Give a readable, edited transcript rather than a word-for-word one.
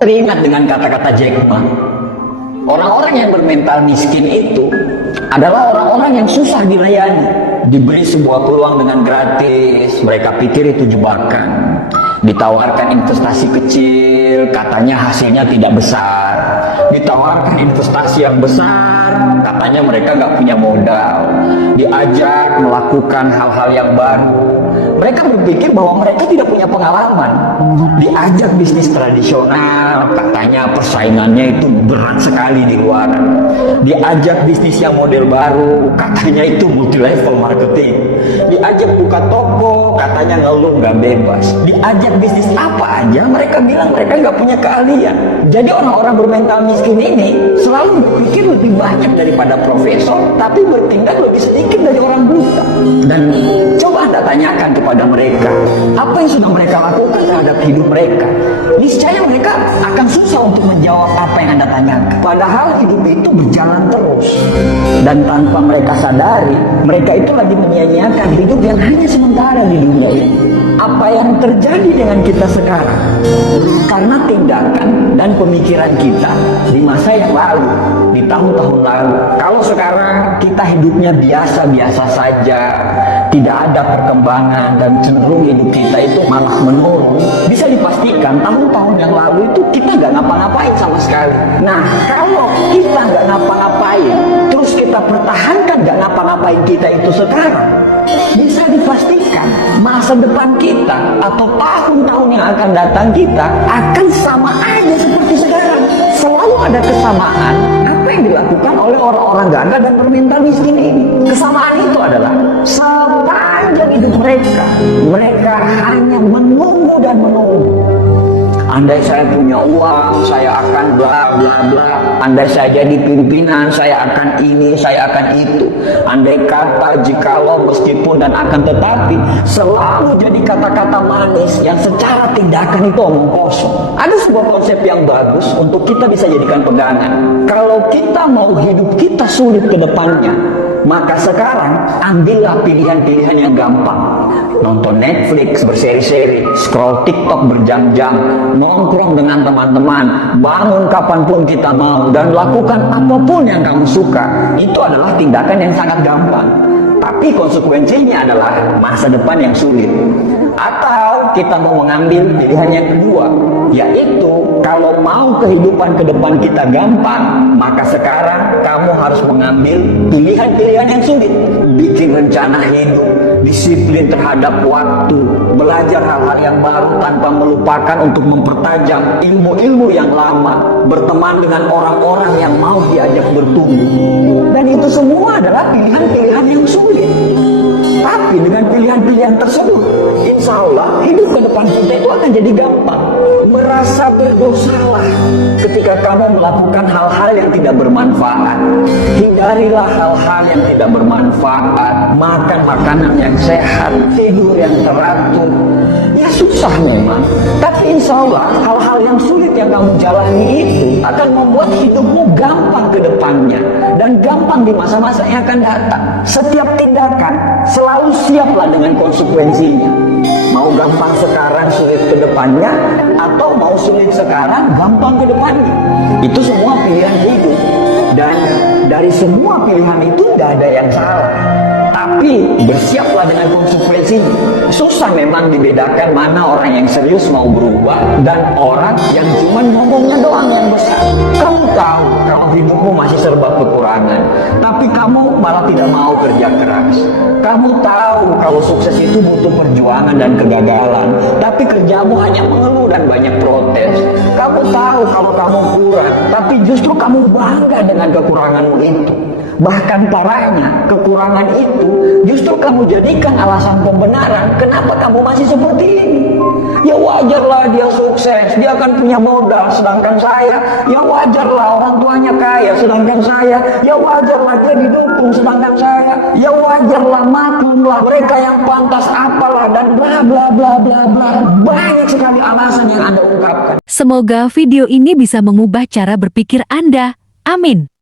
Teringat dengan kata-kata Jack Ma, orang-orang yang bermental miskin itu adalah orang-orang yang susah dilayani. Diberi sebuah peluang dengan gratis, mereka pikir itu jebakan. Ditawarkan investasi kecil, katanya hasilnya tidak besar. Ditawarkan investasi yang besar, katanya mereka nggak punya modal. Diajak melakukan hal-hal yang baru, mereka berpikir bahwa mereka tidak punya pengalaman. Diajak bisnis tradisional, katanya persaingannya itu berat sekali di luar. Diajak bisnis yang model baru, katanya itu multi level marketing. Diajak buka toko, katanya ngeluh nggak bebas. Diajak bisnis apa aja, mereka bilang mereka nggak punya keahlian. Jadi orang-orang bermental miskin ini selalu berpikir lebih banyak daripada profesor, tapi bertindak lebih sedikit dari orang buta. Dan coba Anda tanyakan kepada mereka, apa yang sudah mereka lakukan terhadap hidup mereka? Niscaya mereka akan susah untuk menjawab apa yang Anda tanyakan. Padahal hidup itu berjalan terus. Dan tanpa mereka sadari, mereka itu lagi menyia-nyiakan hidup yang hanya sementara di dunia ini. Apa yang terjadi dengan kita sekarang karena tindakan dan pemikiran kita di masa yang lalu, di tahun-tahun lalu. Kalau sekarang kita hidupnya biasa-biasa saja, tidak ada perkembangan dan cenderung hidup kita itu malah menurun, bisa dipastikan tahun-tahun yang lalu itu kita nggak ngapa-ngapain sama sekali. Nah, kalau kita nggak ngapa-ngapain, terus kita pertahankan nggak ngapa-ngapain kita itu sekarang, bisa dipastikan masa depan kita atau tahun-tahun yang akan datang kita akan sama aja seperti sekarang. Selalu ada kesamaan apa yang dilakukan oleh orang-orang ganda dan bermental miskin ini. Kesamaan itu adalah sepanjang hidup mereka, mereka hanya menunggu dan menunggu. Andai saya punya uang, saya akan bla bla bla. Andai saya jadi pimpinan, saya akan ini, saya akan itu. Andai kata, jikalau, meskipun, dan akan tetapi, selalu jadi kata-kata manis yang secara tindakan itu omong kosong. Ada sebuah konsep yang bagus untuk kita bisa jadikan pegangan. Kalau kita mau hidup kita sulit ke depannya, maka sekarang ambillah pilihan-pilihan yang gampang. Nonton Netflix berseri-seri, scroll TikTok berjam-jam, nongkrong dengan teman-teman, bangun kapanpun kita mau, dan lakukan apapun yang kamu suka. Itu adalah tindakan yang sangat gampang. Tapi konsekuensinya adalah masa depan yang sulit. Atau kita mau mengambil pilihan yang kedua, yaitu kalau mau kehidupan ke depan kita gampang, maka sekarang kamu harus mengambil pilihan-pilihan yang sulit. Bikin rencana hidup, disiplin terhadap waktu, belajar hal-hal yang baru tanpa melupakan untuk mempertajam ilmu-ilmu yang lama, berteman dengan orang-orang yang mau diajak bertumbuh. Dan itu semua adalah pilihan-pilihan yang sulit. Tapi dengan pilihan-pilihan tersebut, insya Allah hidup ke depan kita itu akan jadi gampang. Merasa berdosalah ketika kamu melakukan hal-hal yang tidak bermanfaat. Hindarilah hal-hal yang tidak bermanfaat. Makan makanan yang sehat, tidur yang teratur. Ya susah memang, tapi insya Allah hal-hal yang sulit yang kamu jalani itu akan membuat hidupmu gampang ke depannya dan gampang di masa-masa yang akan datang. Setiap tindakan selalu siaplah dengan konsekuensinya. Mau gampang sekarang, sulit ke depannya, atau mau sulit sekarang, gampang ke depannya. Itu semua pilihan hidup. Dan dari semua pilihan itu tidak ada yang salah. Tapi bersiaplah dengan konsekuensinya. Susah memang dibedakan mana orang yang serius mau berubah dan orang yang cuma ngomongnya doang yang besar. Kamu tahu kalau hidupmu masih serba kekurangan, tapi kamu malah tidak mau kerja keras. Kamu tahu kalau sukses itu butuh perjuangan dan kegagalan, tapi kerjamu hanya mengeluh dan banyak protes. Kamu tahu kalau kamu kurang, tapi justru kamu bangga dengan kekuranganmu itu. Bahkan parahnya, kekurangan itu justru kamu jadikan alasan pembenaran kenapa kamu masih seperti ini. Ya wajarlah dia sukses, dia akan punya modal, sedangkan saya, ya wajarlah orang tuanya kaya, sedangkan saya, ya wajarlah dia didukung, sedangkan saya, ya wajarlah maklumlah mereka yang pantas apalah, dan bla bla bla bla bla. Banyak sekali alasan yang Anda ungkapkan. Semoga video ini bisa mengubah cara berpikir Anda. Amin.